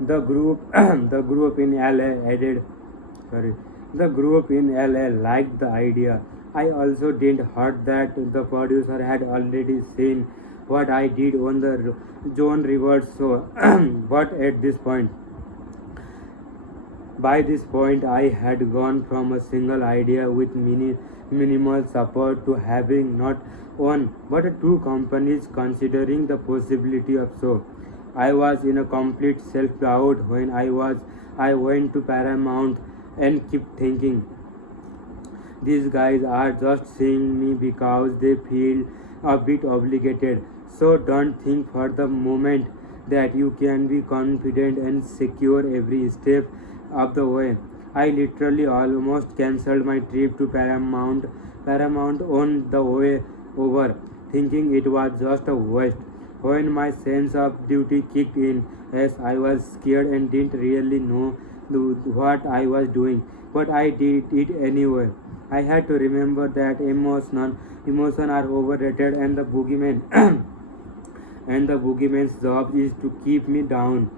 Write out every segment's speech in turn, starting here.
The group, the group in LA added, sorry, the group in LA liked the idea. I also didn't hurt that the producer had already seen what I did on the John Rivers show. But at this point, by this point, I had gone from a single idea with minimal support to having not one but two companies considering the possibility of so. I was in a complete self-doubt when I went to Paramount and kept thinking these guys are just seeing me because they feel a bit obligated. So don't think for the moment that you can be confident and secure every step of the way. I literally almost cancelled my trip to Paramount on the way over, thinking it was just a waste. When my sense of duty kicked in, yes, I was scared and didn't really know what I was doing, but I did it anyway. I had to remember that emotion are overrated, and the boogeyman and the boogeyman's job is to keep me down.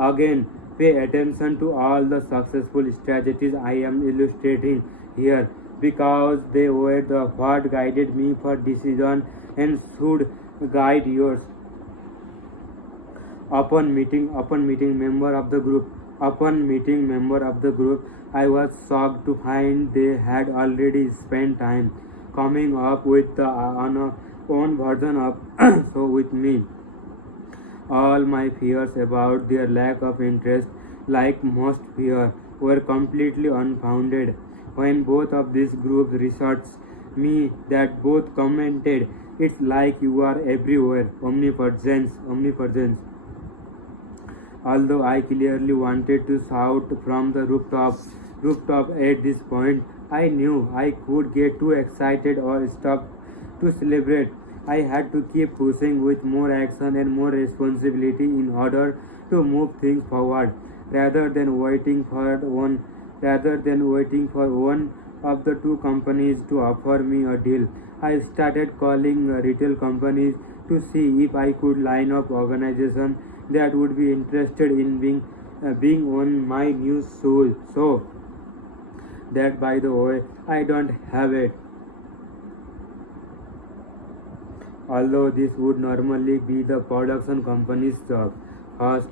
Again, pay attention to all the successful strategies I am illustrating here because they were the what guided me for decision and should guide yours. Upon meeting member of the group, I was shocked to find they had already spent time coming up with the own version of so with me. All my fears about their lack of interest, like most fear, were completely unfounded when both of these groups researched me that both commented, it's like you are everywhere, omnipresence. Although I clearly wanted to shout from the rooftop at this point, I knew I could get too excited or stop to celebrate. I had to keep pushing with more action and more responsibility in order to move things forward, rather than waiting for one of the two companies to offer me a deal. I started calling retail companies to see if I could line up organizations that would be interested in being on my new show. So that, by the way, I don't have it. Although this would normally be the production company's job. First,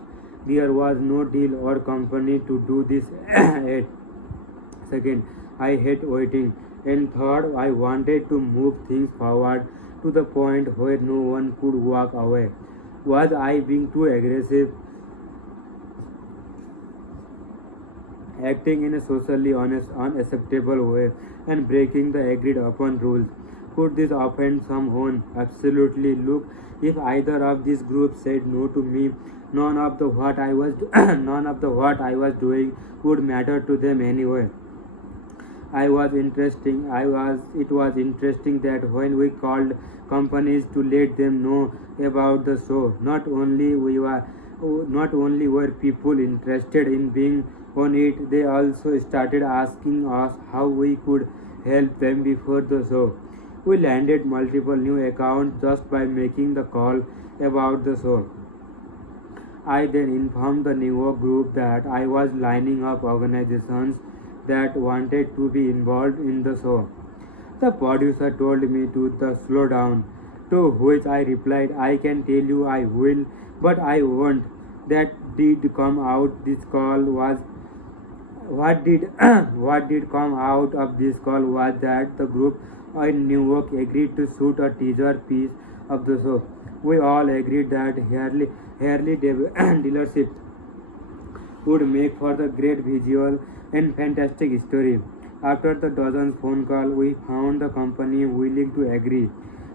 there was no deal or company to do this at. Second, I hate waiting. And third, I wanted to move things forward to the point where no one could walk away. Was I being too aggressive, acting in a socially unacceptable way, and breaking the agreed upon rules? Could this offend someone? Absolutely. Look, if either of these groups said no to me, none of the what I was doing would matter to them anyway. It was interesting that when we called companies to let them know about the show, not only were people interested in being on it, they also started asking us how we could help them before the show. We landed multiple new accounts just by making the call about the show. I then informed the New York group that I was lining up organizations that wanted to be involved in the show. The producer told me to slow down, to which I replied, I can tell you I will, but I won't. That did come out. This call was what did what did come out of this call was that the group in New York agreed to shoot a teaser piece of the show. We all agreed that Harley dealership would make for the great visual and fantastic story. After the dozenth phone call, we found the company willing to agree,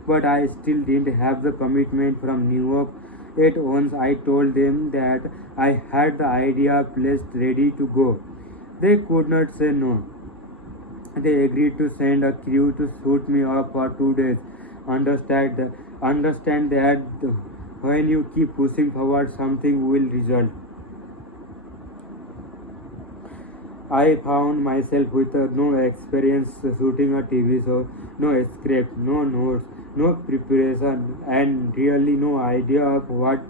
but I still didn't have the commitment from New York. At once, I told them that I had the idea placed ready to go. They could not say no. They agreed to send a crew to shoot me up for 2 days. Understand that when you keep pushing forward, something will result. I found myself with no experience shooting a TV show, no script, no notes, no preparation, and really no idea of what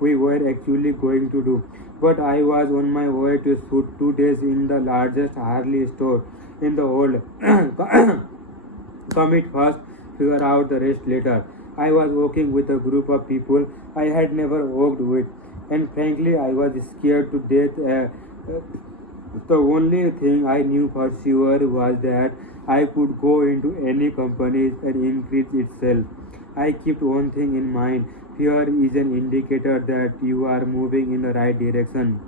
we were actually going to do. But I was on my way to shoot 2 days in the largest Harley store in the world. Commit first, figure out the rest later. I was walking with a group of people I had never walked with, and frankly, I was scared to death. The only thing I knew for sure was that I could go into any company and increase itself. I kept one thing in mind: fear is an indicator that you are moving in the right direction.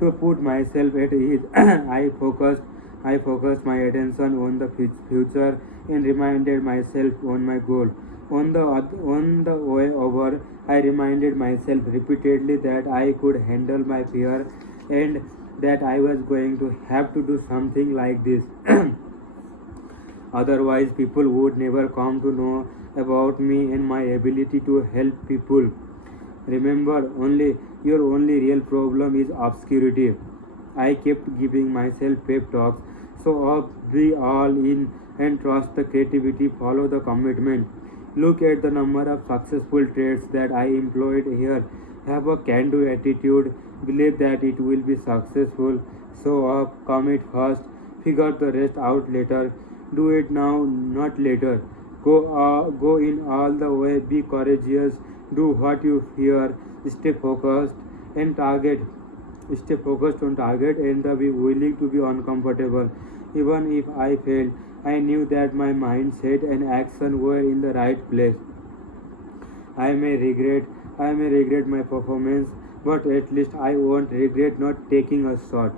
To put myself at ease, I focused my attention on the future and reminded myself on my goal. On the way over, I reminded myself repeatedly that I could handle my fear and that I was going to have to do something like this. Otherwise, people would never come to know about me and my ability to help people. Remember, only your only real problem is obscurity. I kept giving myself pep talks. So up, be all in and trust the creativity, follow the commitment. Look at the number of successful traits that I employed here. Have a can do attitude, believe that it will be successful. So up, commit first, figure the rest out later. Do it now, not later. Go in all the way, be courageous, do what you fear, stay focused and target. Stay focused on target and be willing to be uncomfortable. Even if I failed, I knew that my mindset and action were in the right place. I may regret I may regret my performance, but at least I won't regret not taking a shot.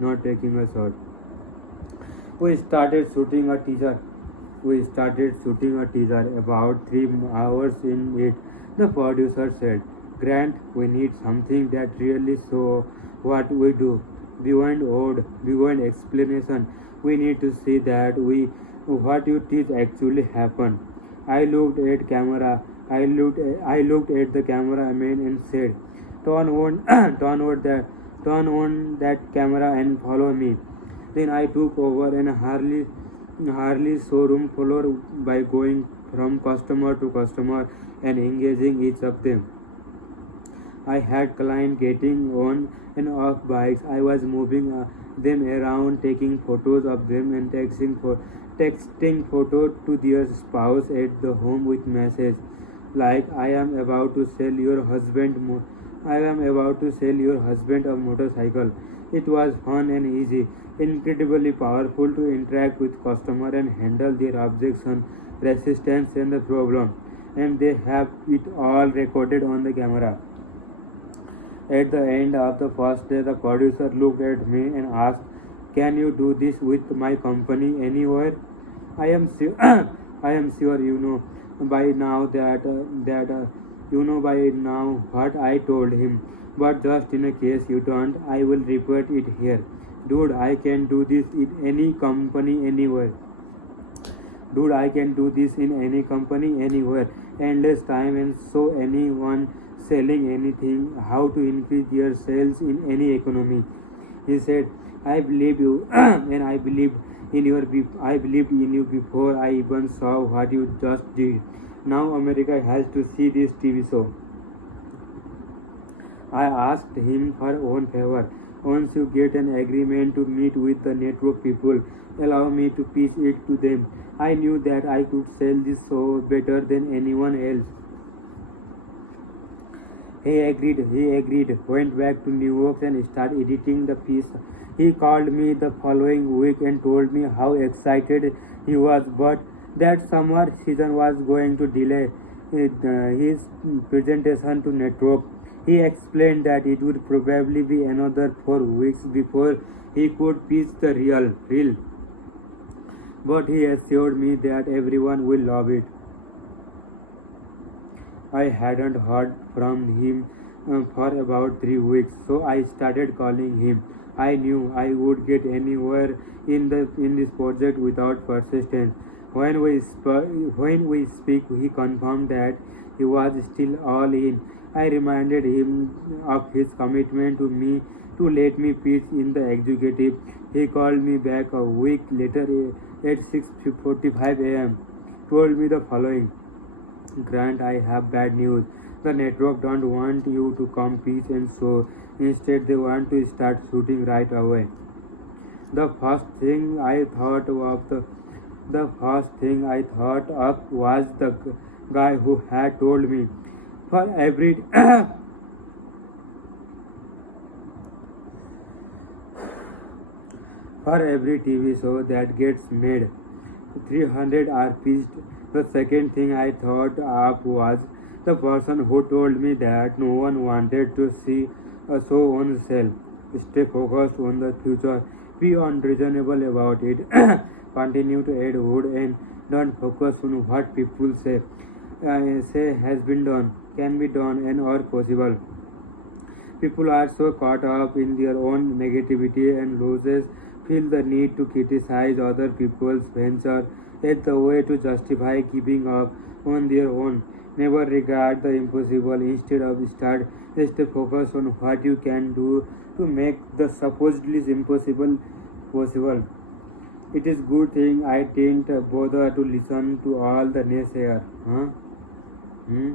Not taking a shot. We started shooting a teaser. We started shooting a teaser. About 3 hours in it, the producer said, "Grant, we need something that really show what we do. Beyond explanation, we need to see that we what you teach actually happen." I looked at camera. I looked at the cameraman and said, "Turn on, turn on that camera and follow me." Then I took over an Harley showroom floor by going from customer to customer and engaging each of them. I had clients getting on and off bikes. I was moving them around, taking photos of them and texting photo to their spouse at the home with message like I am about to sell your husband a motorcycle. It was fun and easy, incredibly powerful to interact with customer and handle their objection, resistance and the problem. And they have it all recorded on the camera. At the end of the first day, the producer looked at me and asked, "Can you do this with my company anywhere?" I am sure, I am sure you know by now by now what I told him. But just in a case you don't, I will repeat it here. Dude, I can do this in any company anywhere. Dude, I can do this in any company anywhere. Endless time and so anyone selling anything, how to increase their sales in any economy. He said, "I believe you and I believed in you before I even saw what you just did. Now America has to see this TV show." I asked him for one favor. "Once you get an agreement to meet with the network people, allow me to pitch it to them." I knew that I could sell this show better than anyone else. He agreed, went back to New York and started editing the piece. He called me the following week and told me how excited he was, but that summer season was going to delay his presentation to network. He explained that it would probably be another 4 weeks before he could pitch the reel. But he assured me that everyone will love it. I hadn't heard from him for about 3 weeks, so I started calling him. I knew I would get anywhere in this project without persistence. When we speak, he confirmed that he was still all in. I reminded him of his commitment to me to let me pitch in the executive. He called me back a week later at 6:45 a.m. told me the following: Grant, I have bad news. The network don't want you to come peace and show. Instead, they want to start shooting right away. The first thing I thought of the first thing I thought of was the guy who had told me for every for every TV show that gets made, 300 are pitched. The second thing I thought of was the person who told me that no one wanted to see a show on sale. Stay focused on the future. Be unreasonable about it. Continue to add wood and don't focus on what people say. Say has been done, can be done, and or possible. People are so caught up in their own negativity and losses feel the need to criticize other people's venture as the way to justify keeping up on their own. Never regard the impossible. Instead of stay focused on what you can do to make the supposedly impossible possible. It is good thing I didn't bother to listen to all the naysayers. Huh? Hmm?